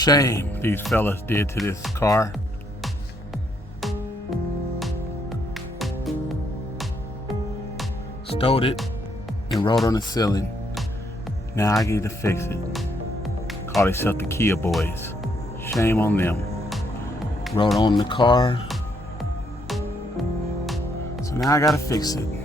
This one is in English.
shame these fellas did to this car. Stowed it and wrote on the ceiling. Now I need to fix it. Call themselves the Kia Boys. Shame on them. Wrote on the car. So now I gotta fix it.